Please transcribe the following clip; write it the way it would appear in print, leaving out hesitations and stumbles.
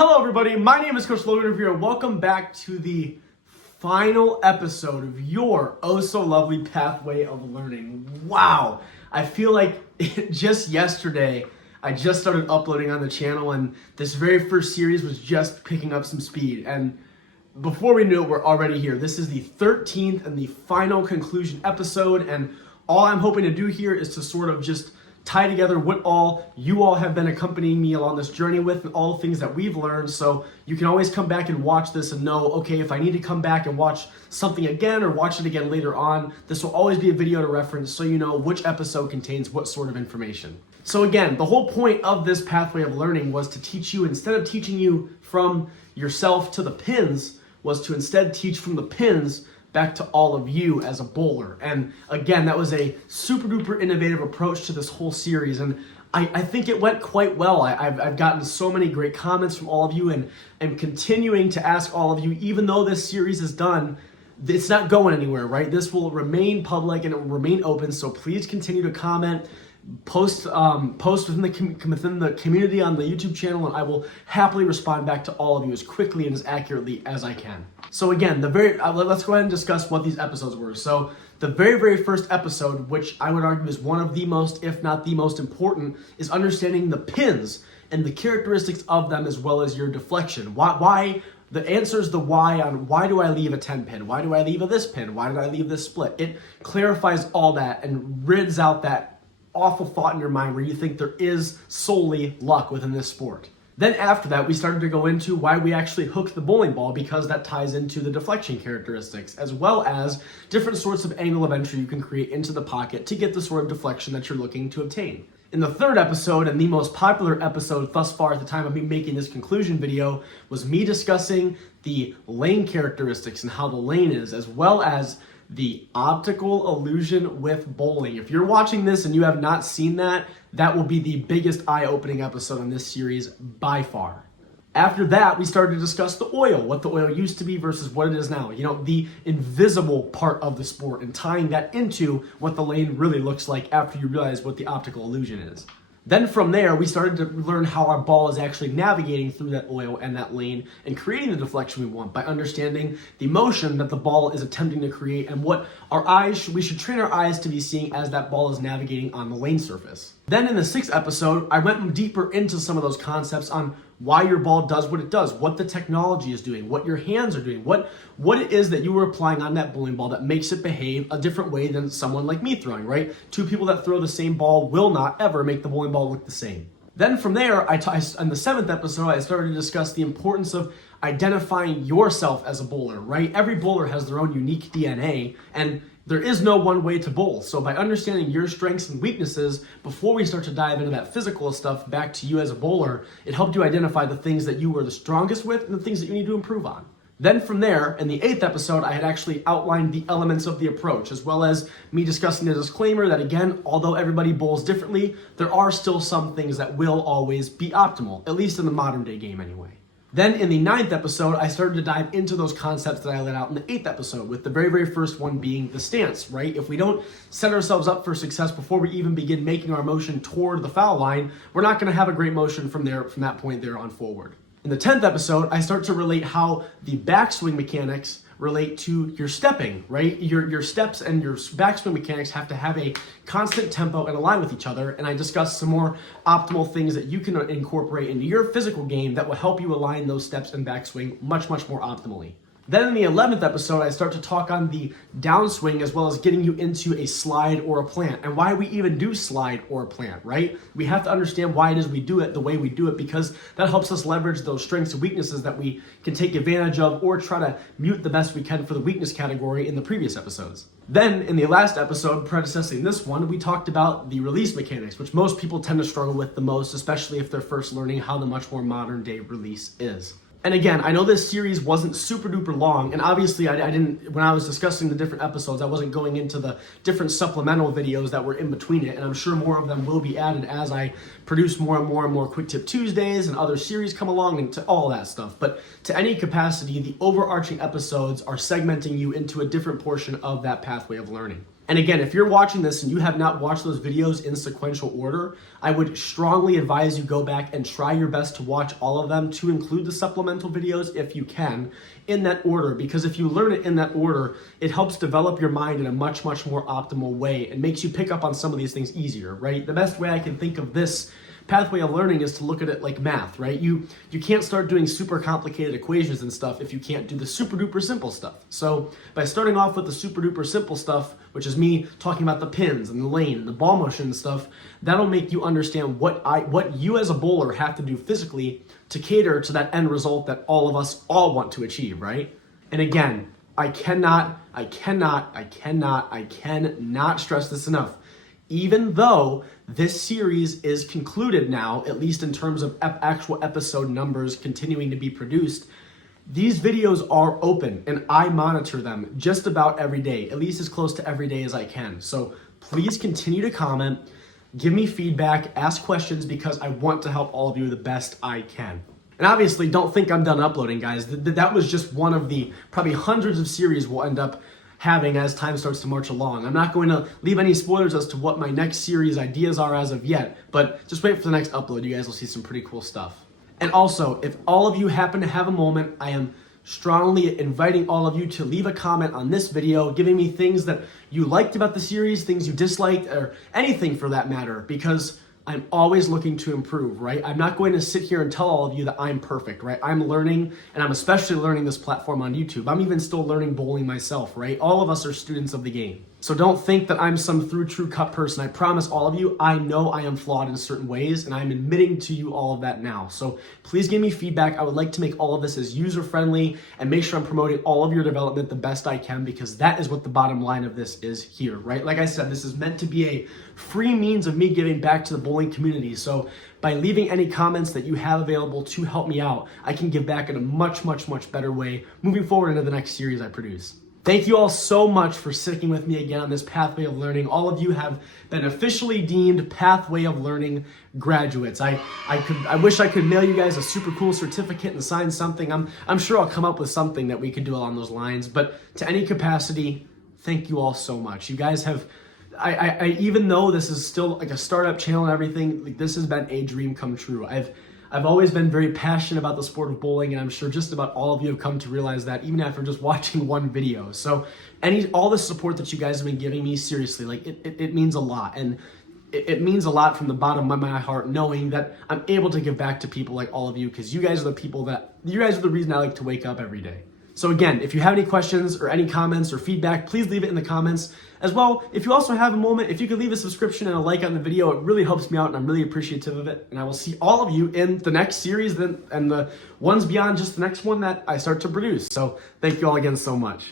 Hello everybody, my name is Coach Logan Rivera. Welcome back to the final episode of your oh so lovely pathway of learning. Wow, I feel like just yesterday I just started uploading on the channel and this very first series was just picking up some speed, and before we knew it, we're already here. This is the 13th and the final conclusion episode, and all I'm hoping to do here is to sort of just tie together what all you all have been accompanying me along this journey with and all the things that we've learned, so you can always come back and watch this and know, okay, if I need to come back and watch something again or watch it again later on, this will always be a video to reference so you know which episode contains what sort of information. So again, the whole point of this pathway of learning was to teach you, instead of teaching you from yourself to the pins, was to instead teach from the pins back to all of you as a bowler. And again, that was a super duper innovative approach to this whole series, and I think it went quite well. I've gotten so many great comments from all of you, and I'm continuing to ask all of you, even though this series is done, it's not going anywhere, right? This will remain public and it will remain open, so please continue to comment, post within the community on the YouTube channel, and I will happily respond back to all of you as quickly and as accurately as I can. So again, let's go ahead and discuss what these episodes were. So the very first episode, which I would argue is one of the most, if not the most important, is understanding the pins and the characteristics of them, as well as your deflection. Why the answer is the why on why do I leave a 10 pin? Why do I leave a this pin? Why did I leave this split? It clarifies all that and rids out that awful thought in your mind where you think there is solely luck within this sport. Then after that, we started to go into why we actually hook the bowling ball, because that ties into the deflection characteristics, as well as different sorts of angle of entry you can create into the pocket to get the sort of deflection that you're looking to obtain. In the third episode, and the most popular episode thus far at the time of me making this conclusion video, was me discussing the lane characteristics and how the lane is, as well as the optical illusion with bowling. If you're watching this and you have not seen that, that will be the biggest eye-opening episode in this series by far. After that, we started to discuss the oil, what the oil used to be versus what it is now. You know, the invisible part of the sport, and tying that into what the lane really looks like after you realize what the optical illusion is. Then from there, we started to learn how our ball is actually navigating through that oil and that lane and creating the deflection we want by understanding the motion that the ball is attempting to create and what we should train our eyes to be seeing as that ball is navigating on the lane surface. Then in the sixth episode, I went deeper into some of those concepts on why your ball does what it does, what the technology is doing, what your hands are doing, what it is that you were applying on that bowling ball that makes it behave a different way than someone like me throwing, right? Two people that throw the same ball will not ever make the bowling ball look the same. Then from there, in the seventh episode, I started to discuss the importance of identifying yourself as a bowler, right? Every bowler has their own unique DNA, and there is no one way to bowl. So by understanding your strengths and weaknesses, before we start to dive into that physical stuff back to you as a bowler, it helped you identify the things that you were the strongest with and the things that you need to improve on. Then from there, in the eighth episode, I had actually outlined the elements of the approach, as well as me discussing the disclaimer that, again, although everybody bowls differently, there are still some things that will always be optimal, at least in the modern day game anyway. Then in the ninth episode, I started to dive into those concepts that I laid out in the eighth episode, with the very first one being the stance, right? If we don't set ourselves up for success before we even begin making our motion toward the foul line, we're not going to have a great motion from that point there on forward. In the 10th episode, I start to relate how the backswing mechanics relate to your stepping, right? Your steps and your backswing mechanics have to have a constant tempo and align with each other, and I discuss some more optimal things that you can incorporate into your physical game that will help you align those steps and backswing much more optimally. Then in the 11th episode, I start to talk on the downswing, as well as getting you into a slide or a plant, and why we even do slide or a plant, right? We have to understand why it is we do it the way we do it, because that helps us leverage those strengths and weaknesses that we can take advantage of or try to mute the best we can for the weakness category in the previous episodes. Then in the last episode predecessing this one, we talked about the release mechanics, which most people tend to struggle with the most, especially if they're first learning how the much more modern day release is. And again, I know this series wasn't super duper long, and obviously I didn't, when I was discussing the different episodes, I wasn't going into the different supplemental videos that were in between it, and I'm sure more of them will be added as I produce more and more Quick Tip Tuesdays and other series come along and to all that stuff. But to any capacity, the overarching episodes are segmenting you into a different portion of that pathway of learning. And again, if you're watching this and you have not watched those videos in sequential order, I would strongly advise you go back and try your best to watch all of them, to include the supplemental videos if you can, in that order. Because if you learn it in that order, it helps develop your mind in a much, much more optimal way and makes you pick up on some of these things easier, right? The best way I can think of this pathway of learning is to look at it like math, right? You can't start doing super complicated equations and stuff if you can't do the super duper simple stuff. So by starting off with the super duper simple stuff, which is me talking about the pins and the lane and the ball motion and stuff, that'll make you understand what you as a bowler have to do physically to cater to that end result that all of us all want to achieve, right? And again, I cannot stress this enough. Even though this series is concluded now, at least in terms of actual episode numbers continuing to be produced, these videos are open and I monitor them just about every day, at least as close to every day as I can. So please continue to comment, give me feedback, ask questions, because I want to help all of you the best I can. And obviously, don't think I'm done uploading, guys. That was just one of the probably hundreds of series we'll end up having as time starts to march along. I'm not going to leave any spoilers as to what my next series ideas are as of yet, but just wait for the next upload. You guys will see some pretty cool stuff. And also, if all of you happen to have a moment, I am strongly inviting all of you to leave a comment on this video, giving me things that you liked about the series, things you disliked, or anything for that matter, because I'm always looking to improve, right? I'm not going to sit here and tell all of you that I'm perfect, right? I'm learning, and I'm especially learning this platform on YouTube. I'm even still learning bowling myself, right? All of us are students of the game. So don't think that I'm some true cut person. I promise all of you, I know I am flawed in certain ways, and I'm admitting to you all of that now. So please give me feedback. I would like to make all of this as user-friendly and make sure I'm promoting all of your development the best I can, because that is what the bottom line of this is here, right? Like I said, this is meant to be a free means of me giving back to the bowling community. So by leaving any comments that you have available to help me out, I can give back in a much, much, much better way moving forward into the next series I produce. Thank you all so much for sticking with me again on this Pathway of Learning. All of you have been officially deemed Pathway of Learning graduates. I wish I could mail you guys a super cool certificate and sign something. I'm sure I'll come up with something that we could do along those lines. But to any capacity, thank you all so much. You guys have, even though this is still like a startup channel and everything, like this has been a dream come true. I've always been very passionate about the sport of bowling, and I'm sure just about all of you have come to realize that even after just watching one video. So all the support that you guys have been giving me, seriously, like it means a lot. And it means a lot from the bottom of my heart, knowing that I'm able to give back to people like all of you, because you guys are the reason I like to wake up every day. So again, if you have any questions or any comments or feedback, please leave it in the comments. As well, if you also have a moment, if you could leave a subscription and a like on the video, it really helps me out and I'm really appreciative of it. And I will see all of you in the next series and the ones beyond just the next one that I start to produce. So thank you all again so much.